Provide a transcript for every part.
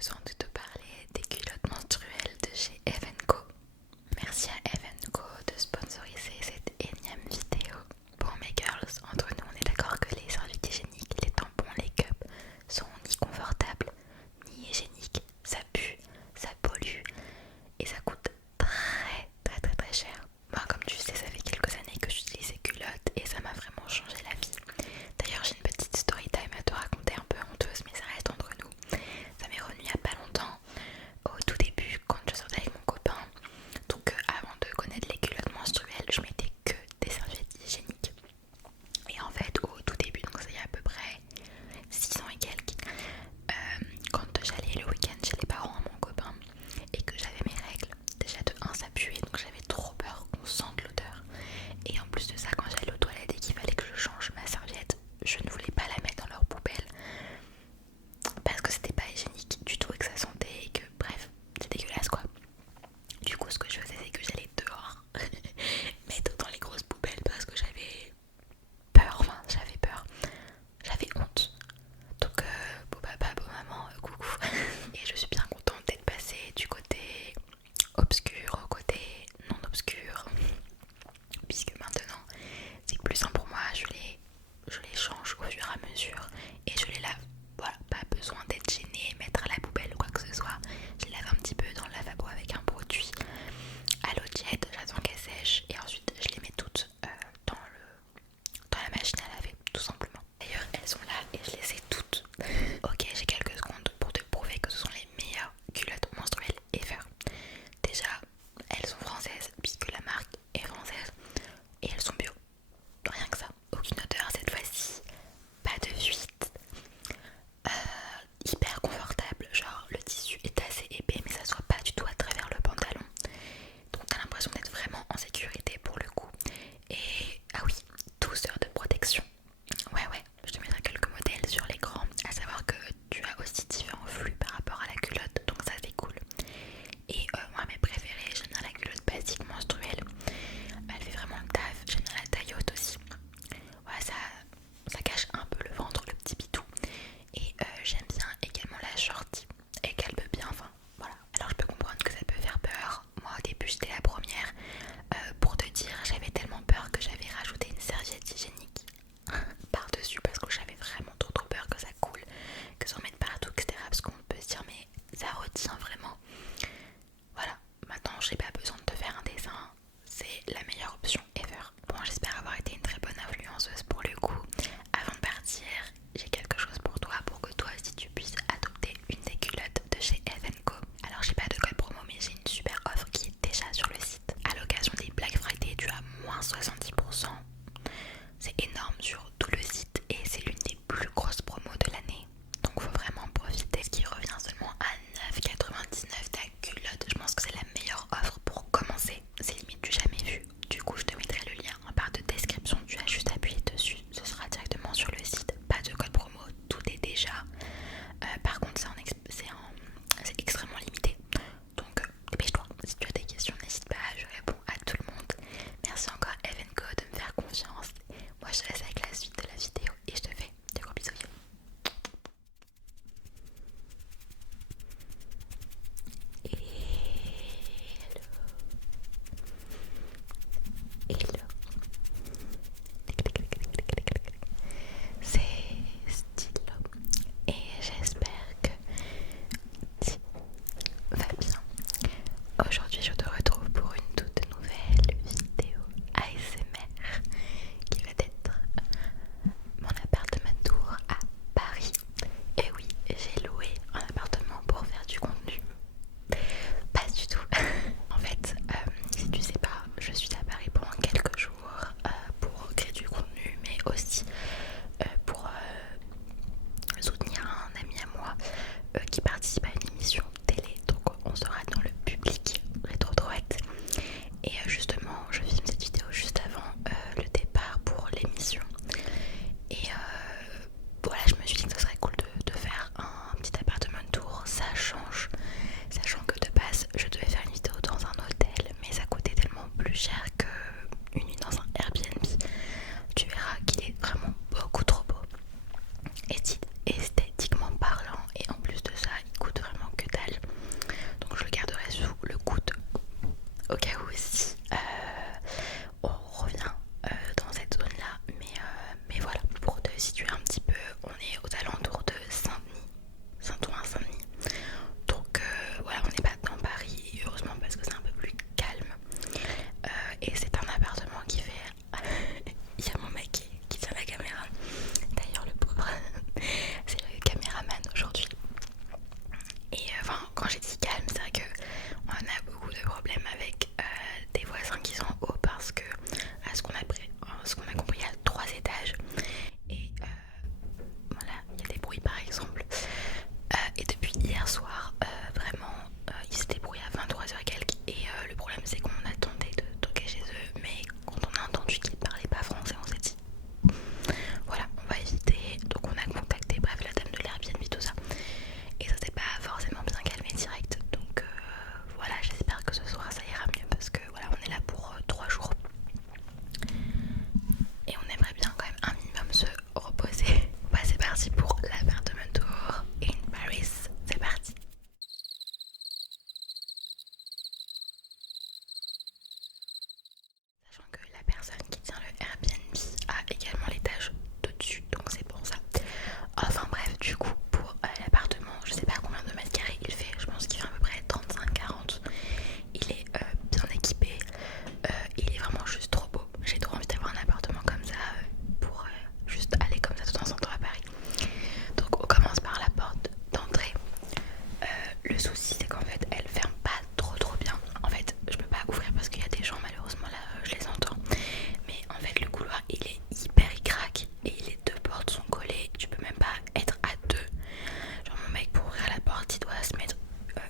besoin de te parler des culottes menstruelles de chez Evenco. Merci à Evenco de sponsoriser cette énième vidéo. Bon mes girls, entre nous on est d'accord que les serviettes hygiéniques, les tampons, les cups sont ni confortables, ni hygiéniques. Ça pue, ça pollue et ça coûte très cher. Moi comme tu sais ça fait quelques années que j'utilise ces culottes et ça m'a vraiment changé la vie. D'ailleurs j'ai une petite story time à te raconter un peu honteuse mais ça reste entre nous. Ça m'est revenu il y a pas longtemps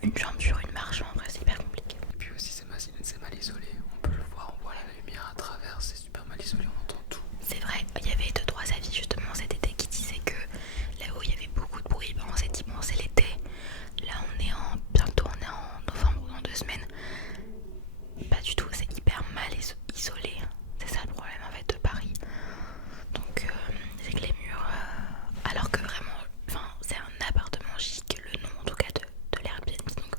une chambre sur une marche, en vrai c'est hyper compliqué. Et puis aussi c'est mal isolé, on peut le voir, on voit la lumière à travers, c'est super mal isolé, on entend tout. C'est vrai, il y avait 2-3 avis justement cet été qui disaient que là-haut il y avait beaucoup de bruit. Bon, on s'est dit bon c'est l'été, là bientôt on est en novembre dans 2 semaines. Pas du tout, c'est hyper mal isolé. C'est ça le problème en fait de Paris. Donc c'est que les murs, alors que vraiment, enfin c'est un appartement chic, le nom en tout cas de l'Airbnb. Donc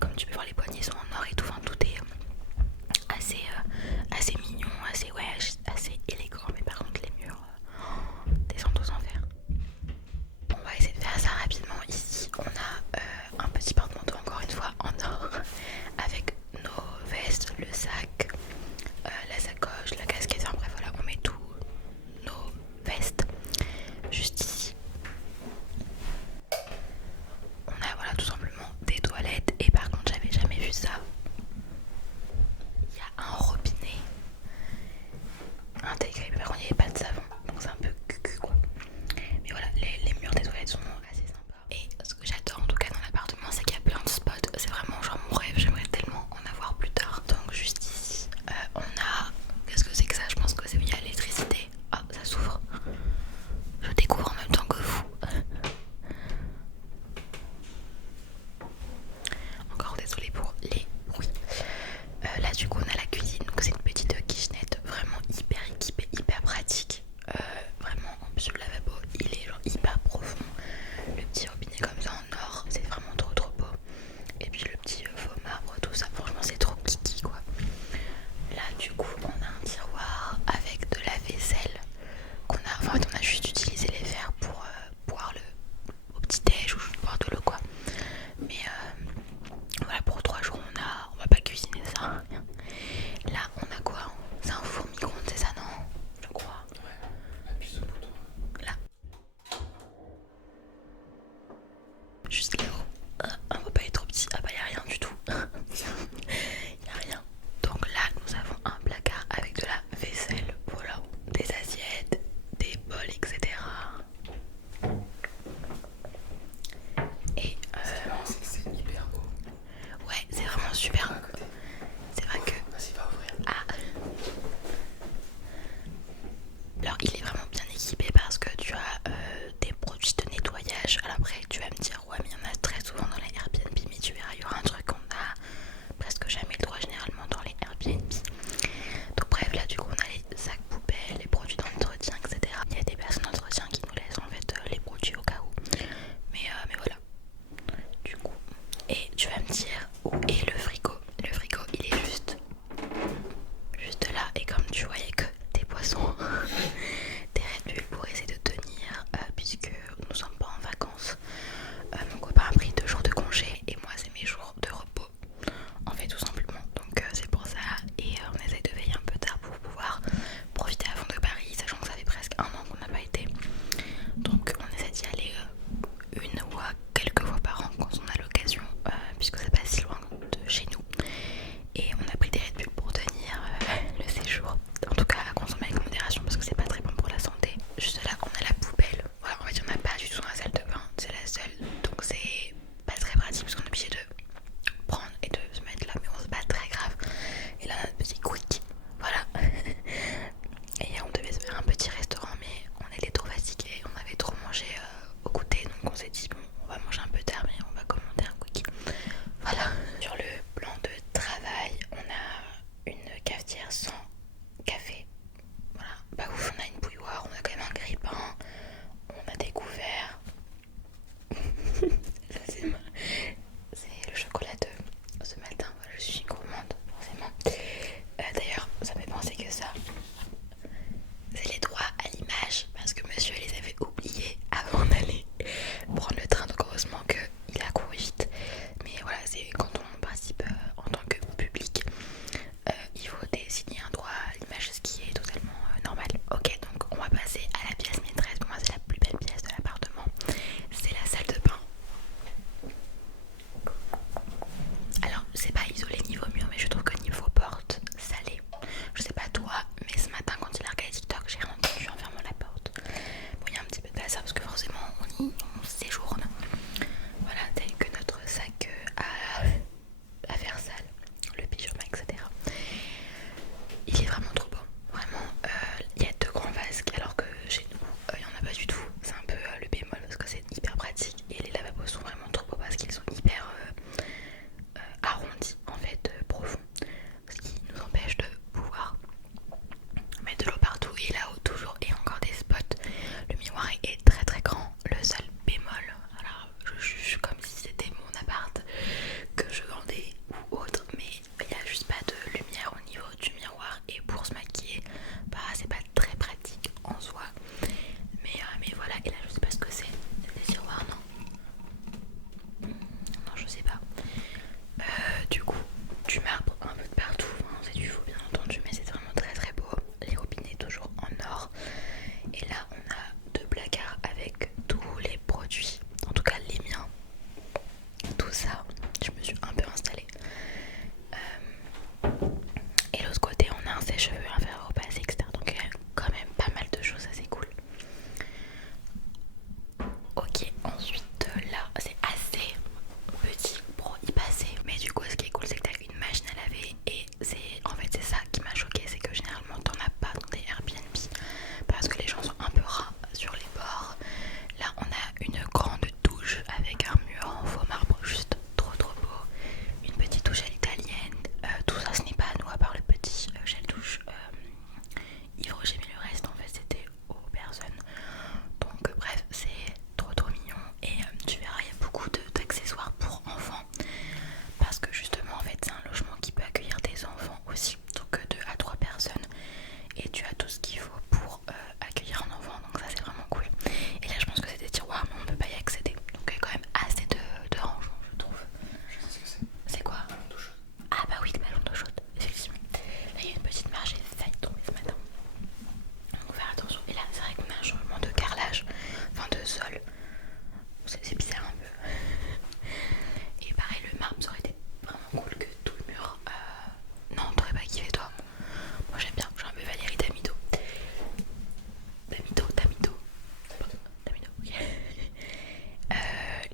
comme tu peux voir les poignées sont en or et tout, enfin tout est assez mignon, assez élégant. Mais par contre les murs descendent aux enfers. On va essayer de faire ça rapidement. Ici on a un petit porte-manteau encore une fois en or avec nos vestes, le sac, la sacoche, la casquette, enfin bref voilà, on met tous nos vestes juste ici. On a voilà tout simplement des toilettes et par contre j'avais jamais vu ça. Il y a un robinet intégré, mais par contre il n'y avait pas de savon, donc c'est un peu cucu quoi. Mais voilà, les murs des toilettes sont assez sympas. Et ce que j'adore en tout cas dans l'appartement, c'est qu'il y a plein de spots. C'est vraiment genre mon rêve, j'aimerais tellement en avoir plus tard. Donc juste ici, on a... Qu'est-ce que c'est que ça? Je pense que c'est via l'électricité. Ah, ça s'ouvre. Je découvre en même temps que vous. Encore désolée pour les bruits. Là du coup on a la cuisine, donc c'est une petite kitchenette vraiment hyper équipée, hyper pratique. Vraiment en plus le lavabo il est genre hyper profond. Le petit robinet comme ça en or, c'est vraiment trop beau. Et puis le petit faux marbre, tout ça, franchement c'est trop kiki quoi. Là du coup on a un tiroir avec de la vaisselle qu'on a, enfin en fait on a juste utilisé les verres pour boire au petit déj ou juste boire de l'eau quoi. Mais voilà, pour 3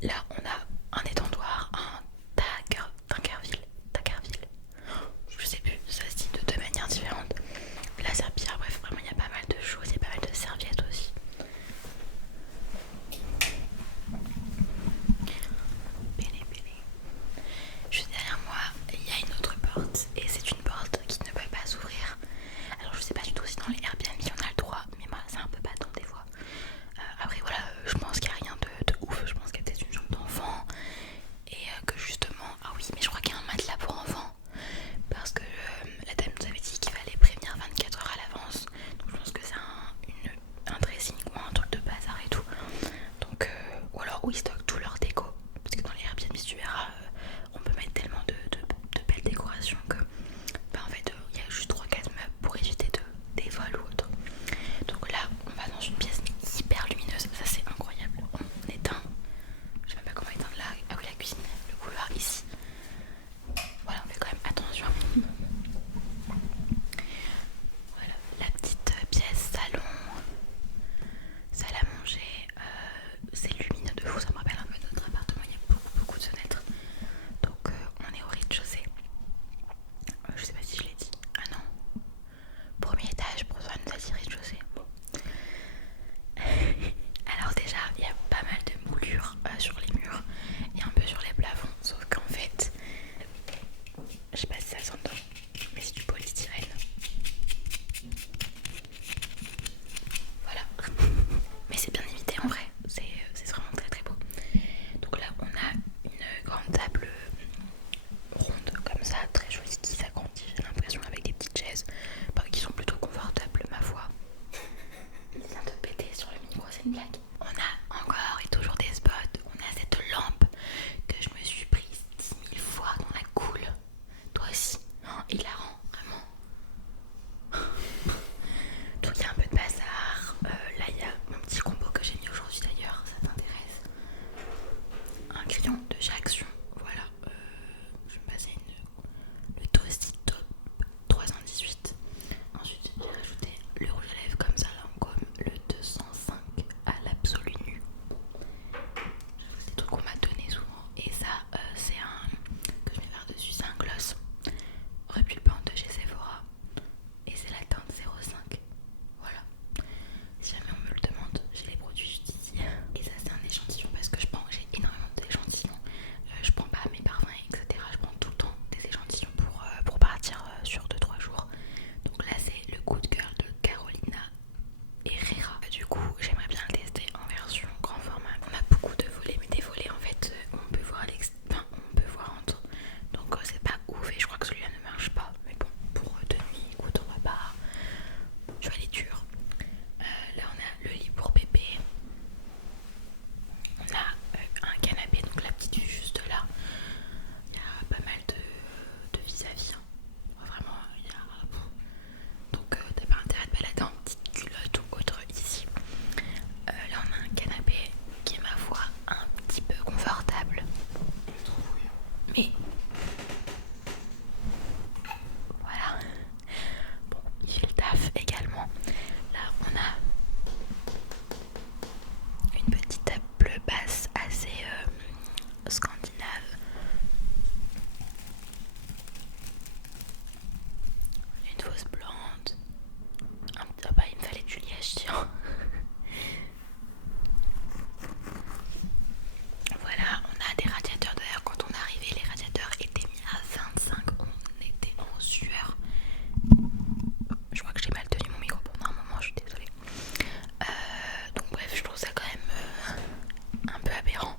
Là on a un étendoir, un Tackerville, je sais plus, ça se dit de deux manières différentes. La serpillière, bref, vraiment il y a pas mal de choses, il y a pas mal de serviettes aussi. Juste derrière moi, il y a une autre porte et c'est une porte qui ne peut pas s'ouvrir. Alors je sais pas du tout si dans les Airbnb on a le droit, mais moi c'est un peu bâton des fois. Après voilà, je pense qu'il n'y a rien de ouf, je pense qu'il y a peut-être une chambre d'enfant et que justement, ah oui mais je crois qu'il y a un matelas pour enfants parce que la dame nous avait dit qu'il fallait prévenir 24 heures à l'avance, donc je pense que c'est un dressing ou un truc de bazar et tout. Donc ou alors où ils stockent tout leur déco, parce que dans les Airbnb tu verras, on peut mettre tellement de belles décorations que bah, en fait il y a juste 3-4 meubles pour éviter des vols ou autre. Donc là on va dans une pièce hyper lumineuse, ça c'est incroyable. On éteint, je sais même pas comment éteindre là, ah oui la cuisine, le couloir ici. Voilà, on fait quand même attention. Voilà, la petite pièce salon, salle à manger, c'est lumineux de fou, ça me rappelle un peu notre appartement, il y a beaucoup de fenêtres. Donc on est au rez-de-chaussée. Je sais pas si je l'ai dit. Ah non. Premier étage, pour toi nous a dit rez-de-chaussée. Bon. Alors déjà, il y a pas mal de moulures sur les murs et un peu sur les plafonds, sauf qu'en fait, je sais pas si ça s'entend, mais c'est du polystyrène. Voilà. Mais c'est bien évité en vrai, c'est vraiment très très beau. Donc là on a une grande table ronde comme ça, très jolie, qui s'agrandit, j'ai l'impression, avec des petites chaises qui sont plutôt confortables ma foi. Il vient de péter sur le micro, c'est une blague. On a encore et toujours des spots, on a cette lampe que je me suis prise 10 000 fois dans la coule. Toi aussi, oh, hilarant, vraiment. Donc il y a un peu de bazar. Là il y a mon petit combo que j'ai mis aujourd'hui d'ailleurs, ça t'intéresse. Un crayon de chez Action, voilà. Je vais me passer le Toasty Top 318. Ensuite j'ai rajouté le rouge à lèvres comme ça, Lancôme, le 205 à l'absolu nu. C'est des trucs qu'on m'a donné souvent. Et ça c'est un que je vais faire dessus, c'est un gloss repulpant de chez Sephora. Et c'est la teinte 05. Voilà. Si jamais on me le demande, j'ai les produits juste ici. Et ça c'est un échantillon parce que j'ai énormément d'échantillons. Je prends pas mes parfums etc. Je prends tout le temps des échantillons pour partir sur 2-3 jours. Donc là c'est le coup de cœur de Carolina Herrera. Du coup j'aimerais bien le tester en version grand format. On a beaucoup de volets, mais des volets en fait on peut voir on peut voir entre. Donc c'est pas ouf et je crois que celui-là ne marche pas. Mais bon, pour de nuit, écoute, on va pas. Je vais aller dur. Là on a le lit pour bébé. On a un canapé, donc la petite vue juste là. Il y a pas mal de vis-à-vis. Vraiment, il y a. Donc t'as pas intérêt de balader en petite culotte ou autre ici. Là on a un canapé qui est ma foi un petit peu confortable. Mais voilà. Bon, il fait le taf également. Là on a une petite table basse assez scandinave. Une fausse plante. Ah bah il me fallait du liège, tiens. Voilà, on a des radiateurs d'ailleurs. Quand on est arrivé, les radiateurs étaient mis à 25. On était en sueur. Je crois que j'ai mal tenu mon micro pendant un moment, je suis désolée. Donc bref, je trouve ça quand même un peu aberrant.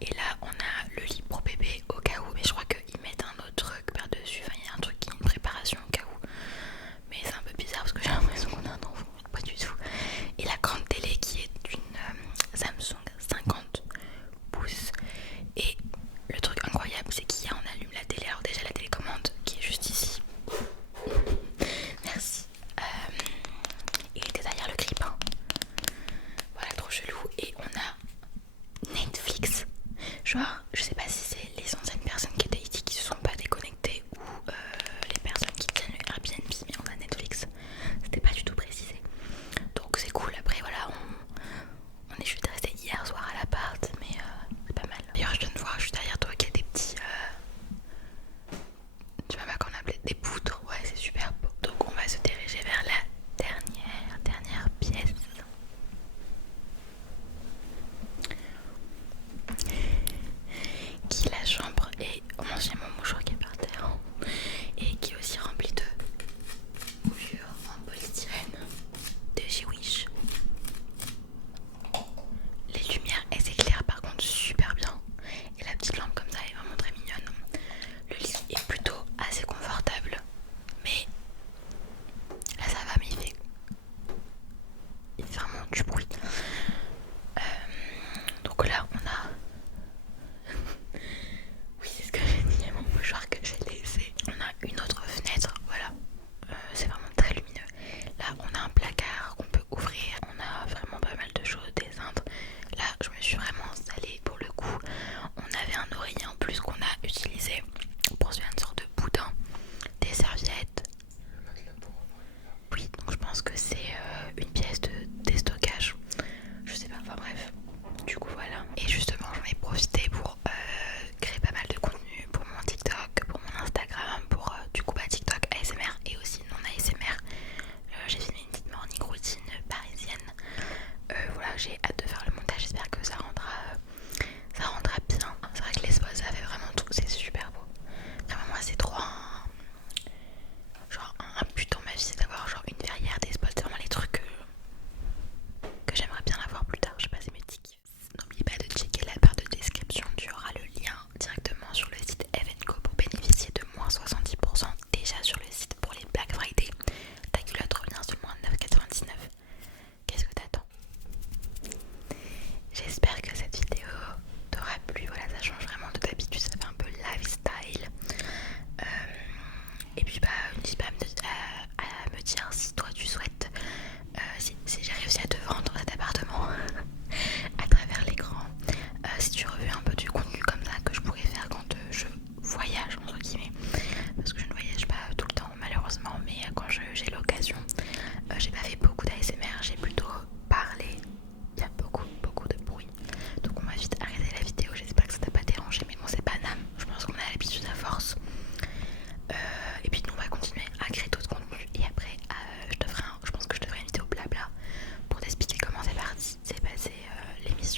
Et là on a le lit pour bébé au cas où, mais je crois qu'ils mettent un autre truc par dessus. Enfin il y a un truc qui est une préparation au cas où. Mais c'est un peu bizarre parce que j'ai l'impression qu'on a un enfant. Pas du tout. Et la grande télé qui est une Samsung 50 pouces. Et le truc incroyable c'est on allume la télé. Alors déjà la télécommande qui est juste ici. Merci. Il était derrière le grille. Voilà, trop chelou. Et on a Netflix. Genre, je sais pas si c'est les anciennes personnes qui étaient ici qui se sont pas déconnectées ou les personnes qui tiennent le Airbnb, mais on a Netflix. C'était pas du tout précisé. Donc c'est cool. Après voilà, on est juste resté hier soir à l'appart, mais c'est pas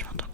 attention, donc